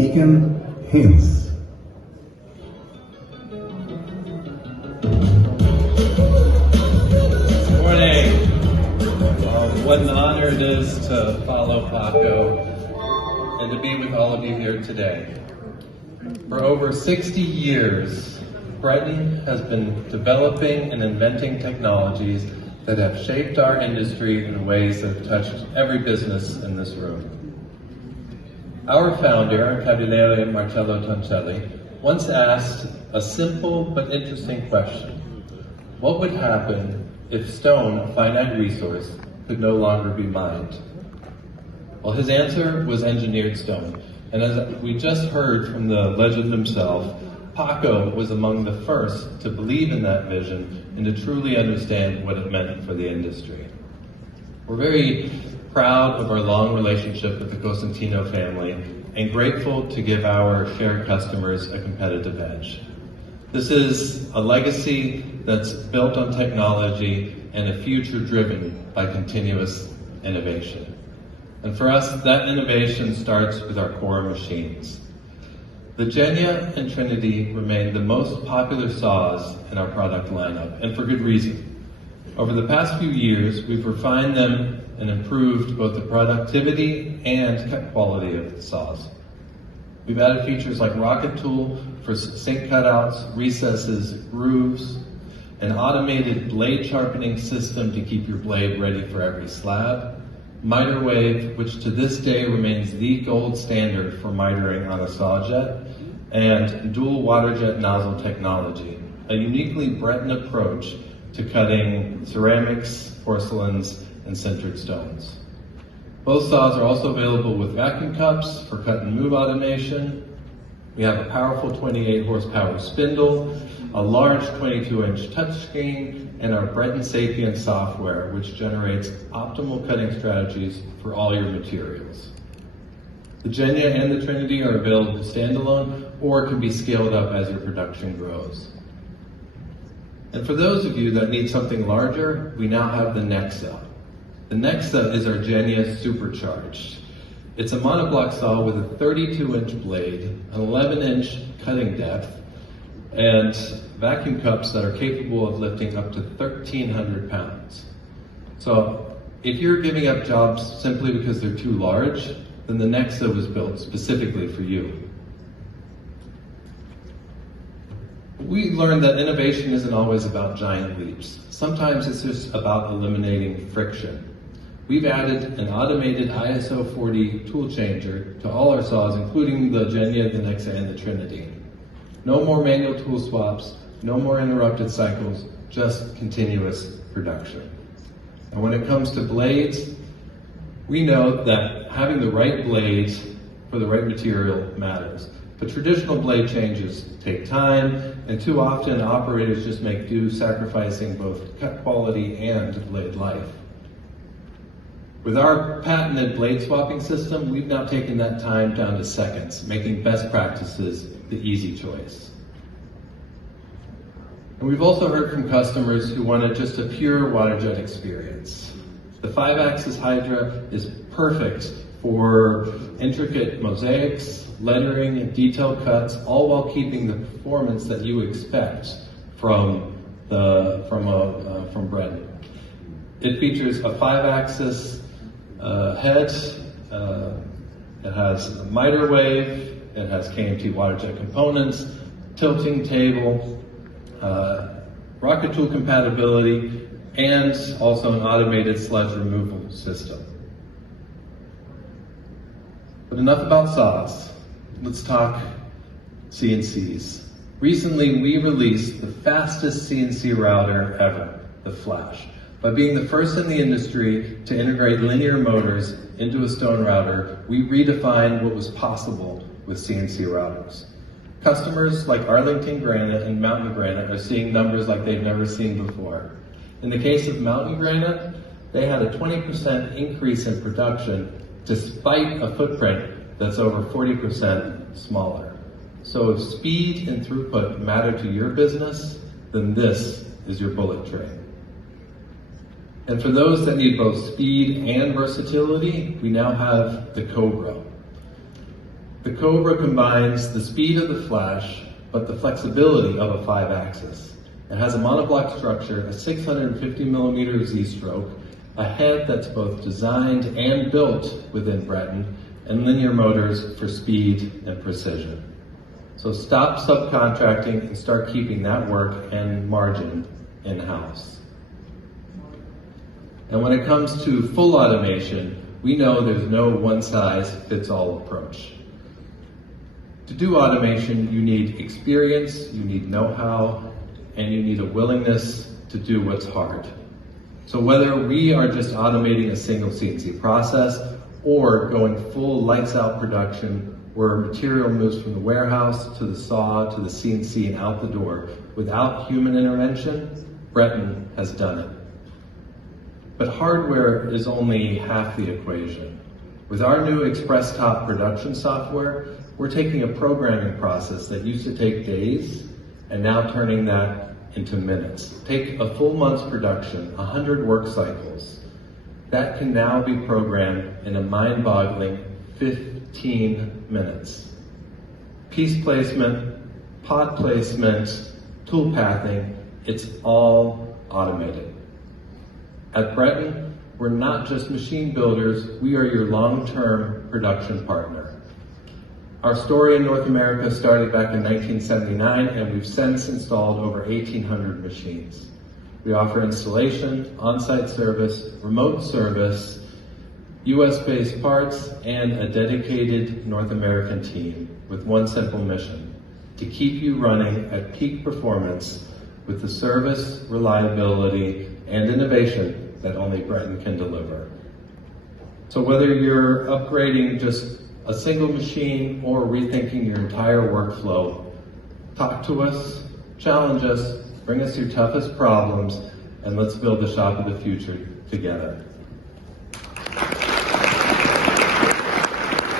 Egon Hinss. Morning. What an honor it is to follow Paco and to be with all of you here today. For over 60 years, Breton has been developing and inventing technologies that have shaped our industry in ways that have touched every business in this room. Our founder, Cavaliere Marcello Toncelli, once asked a simple but interesting question. What would happen if stone, a finite resource, could no longer be mined? Well, his answer was engineered stone. And as we just heard from the legend himself, Paco was among the first to believe in that vision and to truly understand what it meant for the industry. We're very proud of our long relationship with the Cosentino family and grateful to give our shared customers a competitive edge. This is a legacy that's built on technology and a future driven by continuous innovation. And for us, that innovation starts with our core machines. The Genya and Trinity remain the most popular saws in our product lineup, and for good reason. Over the past few years, we've refined them and improved both the productivity and quality of the saws. We've added features like rocket tool for sink cutouts, recesses, grooves, an automated blade sharpening system to keep your blade ready for every slab, miter wave, which to this day remains the gold standard for mitering on a saw jet, and dual waterjet nozzle technology, a uniquely Breton approach to cutting ceramics, porcelains, and sintered stones. Both saws are also available with vacuum cups for cut and move automation. We have a powerful 28 horsepower spindle, a large 22-inch touchscreen, and our Breton Sapient software, which generates optimal cutting strategies for all your materials. The Genya and the Trinity are available standalone or can be scaled up as your production grows. And for those of you that need something larger, we now have the Nexa. The Nexa is our Genya Supercharged. It's a monoblock saw with a 32-inch blade, an 11-inch cutting depth, and vacuum cups that are capable of lifting up to 1,300 pounds. So if you're giving up jobs simply because they're too large, then the Nexa was built specifically for you. We learned that innovation isn't always about giant leaps. Sometimes it's just about eliminating friction. We've added an automated ISO 40 tool changer to all our saws, including the Genya, the Nexa, and the Trinity. No more manual tool swaps, no more interrupted cycles, just continuous production. And when it comes to blades, we know that having the right blades for the right material matters. But traditional blade changes take time, and too often operators just make do, sacrificing both cut quality and blade life. With our patented blade swapping system, we've now taken that time down to seconds, making best practices the easy choice. And we've also heard from customers who wanted just a pure waterjet experience. The 5-axis Hydra is perfect for intricate mosaics, lettering, and detailed cuts, all while keeping the performance that you expect from Breton. It features a 5-axis head. It has a miter wave. It has KMT waterjet components, tilting table, rocket tool compatibility, and also an automated sludge removal system. But enough about saws. Let's talk CNCs. Recently, we released the fastest CNC router ever, the Flash, by being the first in the industry to integrate linear motors into a stone router. We redefined what was possible with CNC routers. Customers like Arlington Granite and Mountain Granite are seeing numbers like they've never seen before. In the case of Mountain Granite, they had a 20% increase in production despite a footprint that's over 40% smaller. So if speed and throughput matter to your business, then this is your bullet train. And for those that need both speed and versatility, we now have the Kobra. The Kobra combines the speed of the Flash, but the flexibility of a 5-axis. It has a monoblock structure, a 650 millimeter Z-stroke, a head that's both designed and built within Breton, and linear motors for speed and precision. So stop subcontracting and start keeping that work and margin in-house. And when it comes to full automation, we know there's no one-size-fits-all approach. To do automation, you need experience, you need know-how, and you need a willingness to do what's hard. So whether we are just automating a single CNC process or going full lights-out production where material moves from the warehouse to the saw to the CNC and out the door without human intervention, Breton has done it. But hardware is only half the equation. With our new XpressTop production software, we're taking a programming process that used to take days and now turning that into minutes. Take a full month's production, 100 work cycles. That can now be programmed in a mind-boggling 15 minutes. Piece placement, pod placement, tool pathing, it's all automated. At Breton, we're not just machine builders, we are your long-term production partner. Our story in North America started back in 1979, and we've since installed over 1,800 machines. We offer installation, on-site service, remote service, US-based parts, and a dedicated North American team with one simple mission: to keep you running at peak performance with the service, reliability, and innovation that only Breton can deliver. So whether you're upgrading just a single machine or rethinking your entire workflow, talk to us, challenge us, bring us your toughest problems, and let's build the shop of the future together.